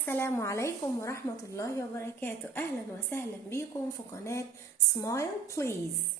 السلام عليكم ورحمة الله وبركاته. أهلا وسهلا بكم في قناة Smile Please.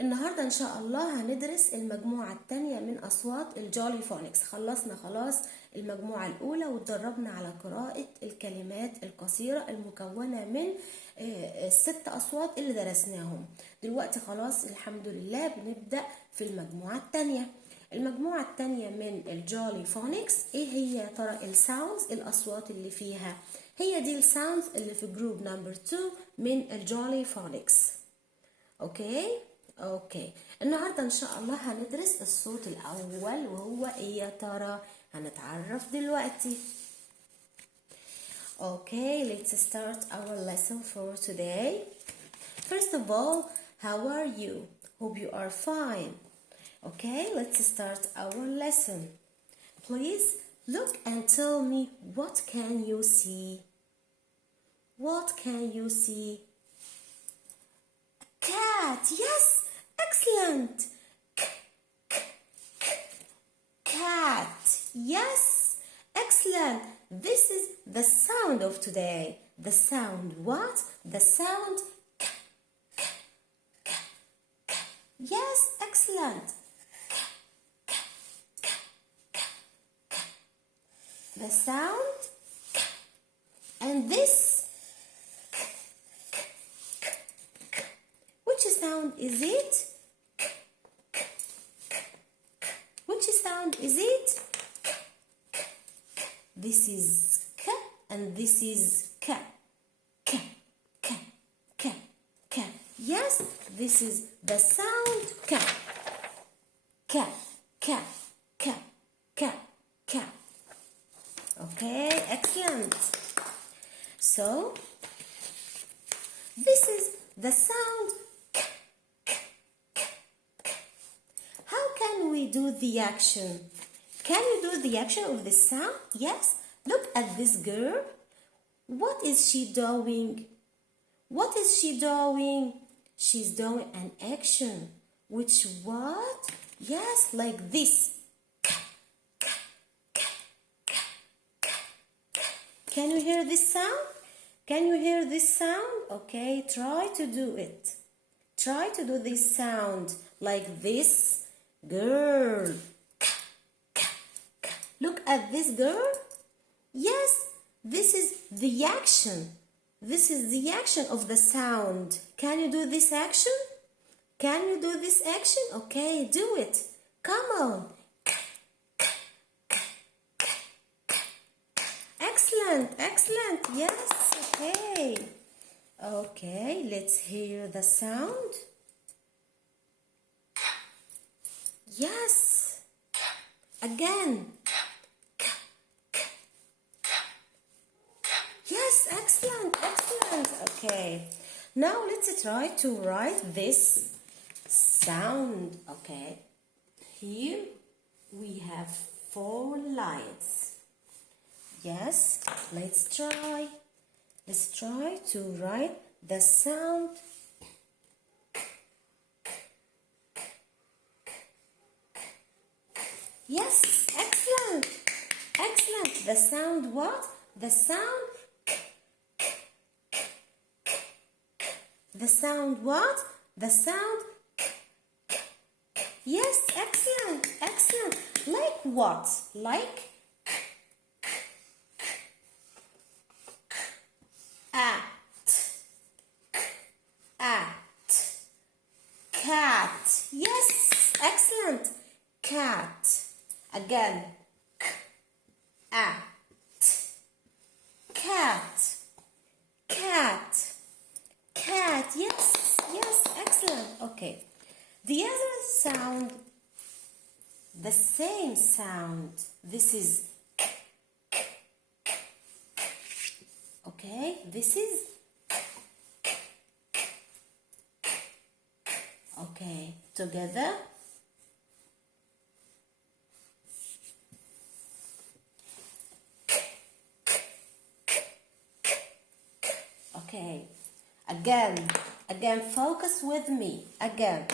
النهاردة إن شاء الله هندرس المجموعة الثانية من أصوات الجولي فونكس. خلصنا خلاص المجموعة الأولى واتدربنا على قراءة الكلمات القصيرة المكونة من الست أصوات اللي درسناهم. دلوقتي خلاص الحمد لله بنبدأ في المجموعة الثانية. المجموعة الثانية من الجولي فونكس ايه هي يا ترى؟ الساوندز، الأصوات اللي فيها هي دي الساوندز اللي في جروب نمبر 2 من الجولي فونكس. اوكي النهارده ان شاء الله هندرس الصوت الاول وهو ايه يا ترى؟ هنتعرف دلوقتي. Let's start our lesson for today. First of all, how are you? Hope you are fine. Let's start our lesson. Please look and tell me, what can you see? What can you see? Cat, yes, excellent. Cat, yes, excellent. This is the sound of today. The sound what? The sound yes, excellent. The sound and this, which sound is it? Which sound is it? This is k and this is k. K, k, k, k. Yes, this is the sound k. K, k, k, k, k. Excellent. So, this is the sound k, k, k, k. How can we do the action? Can you do the action of this sound? Yes. Look at this girl. What is she doing? What is she doing? She's doing an action. Which what? Yes, like this. Can you hear this sound? Can you hear this sound? Okay, try to do it. Try to do this sound like this. Girl. Look at this girl. Yes, this is the action. This is the action of the sound. Can you do this action? Can you do this action? Okay, do it. Come on. Excellent, excellent. Yes, okay, let's hear the sound. Yes, again. Yes, excellent, excellent. Okay, now let's try to write this sound. Okay, here we have 4 lines. Yes, let's try. Let's try to write the sound. Yes, excellent. Excellent. The sound what? The sound. The sound what? The sound. Yes, excellent. Excellent. Like what? Like at, cat. Yes, excellent. Cat. Again. At, cat. Cat. Cat. Yes, yes, excellent. Okay. The other sound, the same sound. This is this is together. Again, focus with me. Again.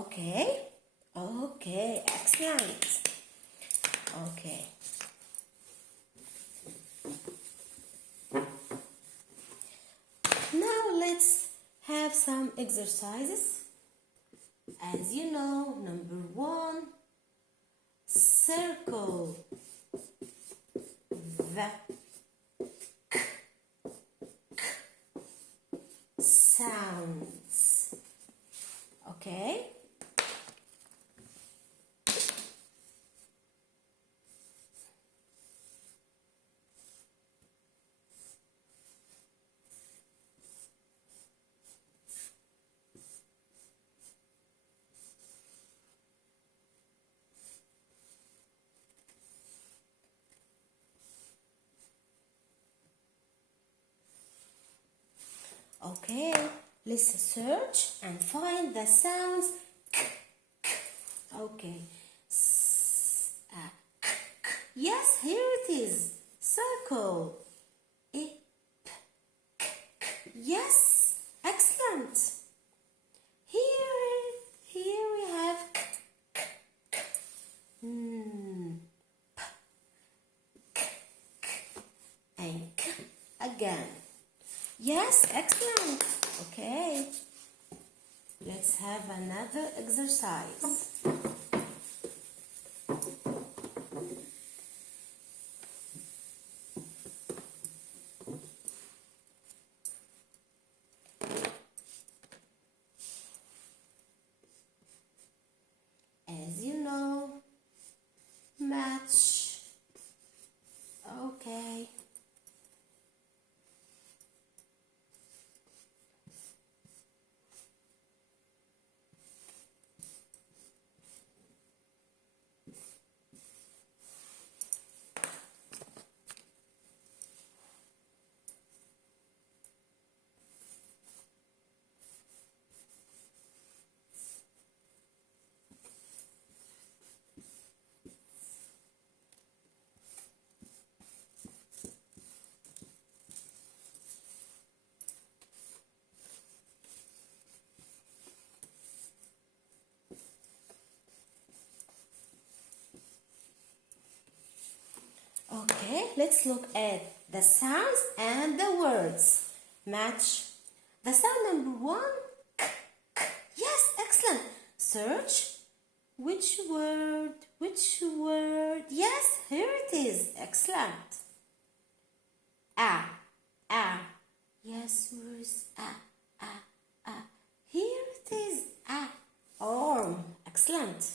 Okay. Okay, excellent. Okay. Now let's have some exercises. As you know, number 1, circle the sounds. Okay? Okay, let's search and find the sounds. Okay. Yes, here it is. Circle. Yes, excellent. Here we have and again. Yes, excellent. Okay. Let's have another exercise. As you know, match. Okay. Okay, let's look at the sounds and the words. Match. The sound number 1. Yes, excellent. Search. Which word? Which word? Yes, here it is. Excellent. Yes, where is Here it is. Arm. Excellent.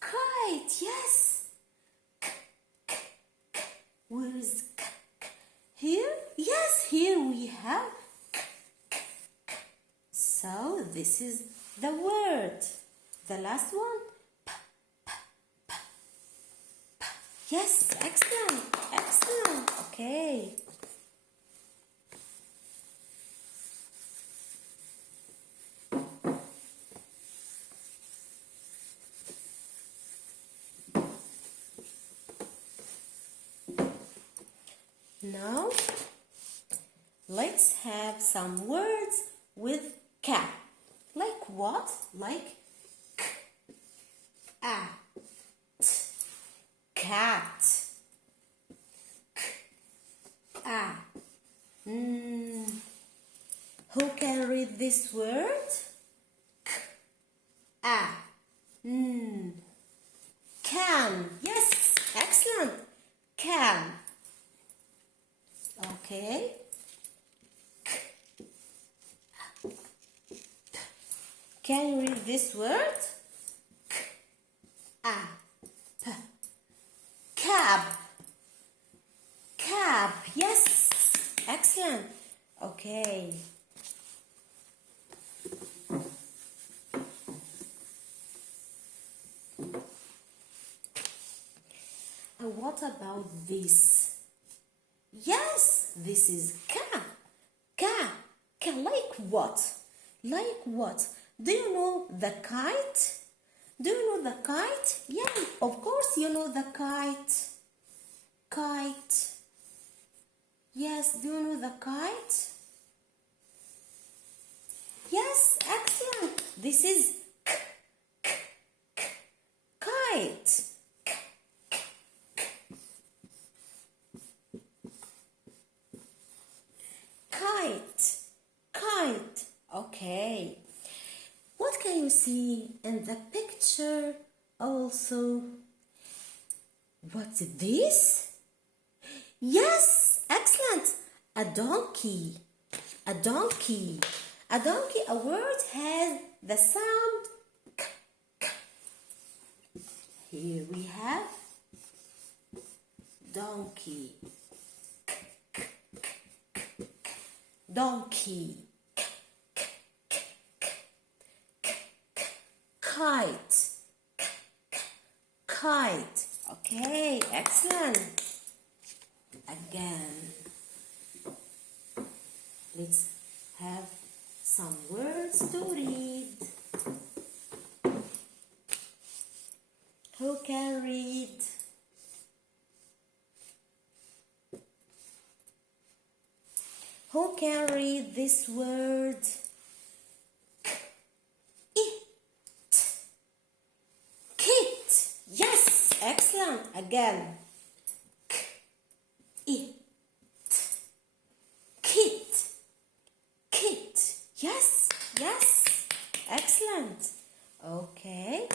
Kite. Yes. Where is here? Yes, here we have. So this is the word. The last one. Yes, excellent. Excellent. Okay. Now, let's have some words with cat. Like what? Like cat. Who can read this word? Can. Yes, excellent. Can. Okay. Can you read this word? Cab. Cab. Yes. Excellent. Okay. And what about this? Yes, this is cat. Cat. Cat. Like what? Like what? Do you know the kite? Do you know the kite? Yeah, of course you know the kite. Kite. Yes, do you know the kite? Yes, excellent. This is kite. Kite, kite. Okay. What can you see in the picture also? What's this? Yes, excellent. A donkey. A donkey. A donkey, a word has the sound k, k. Here we have donkey. K, k, k, k, k. Donkey. K, k, k, k, k, k. Kite. K, k, kite. Okay, excellent. Again, let's have some words to read. Who can read? Who can read this word? Kit. Yes, excellent. Again. Kit. Kit. Yes, yes. Excellent. Okay.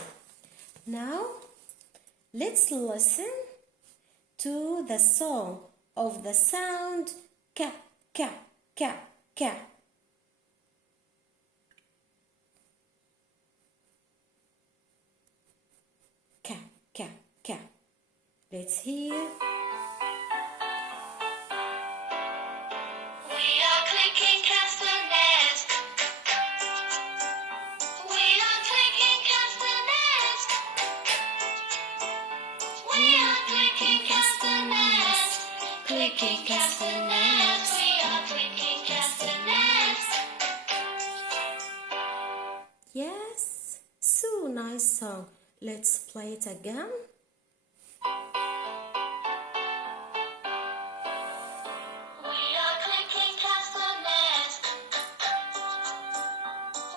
Now, let's listen to the song of the sound ka, ka, ka, ka. Ka, ka, ka. Let's hear. Clicking castanets. We are clicking castanets. Yes, so nice song. Let's play it again. We are clicking castanets.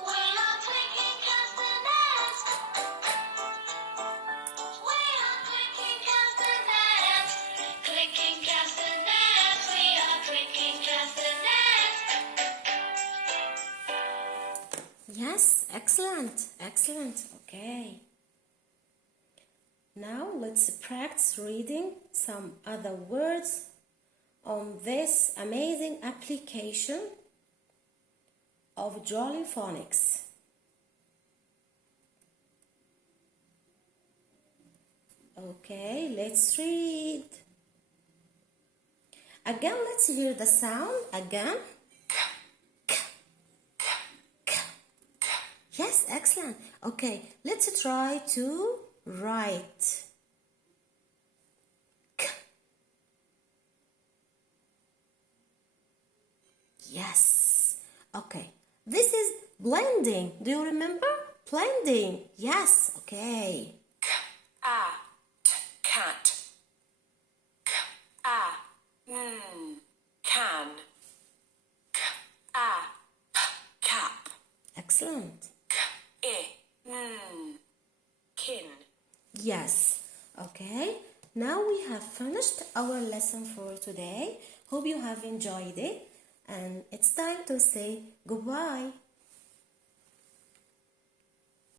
We are clicking castanets. We are clicking castanets. Clicking castanets. We are clicking castanets. Yes, excellent, excellent. Okay. Now let's practice reading some other words on this amazing application of Jolly Phonics. Okay, let's read. Again, let's hear the sound again. Yes, excellent. Okay, let's try to write. Yes. Okay. This is blending. Do you remember? Blending. Yes. Okay. Cat. Can. Cap. Excellent. Kin. Yes. Okay. Now we have finished our lesson for today. Hope you have enjoyed it. And it's time to say goodbye.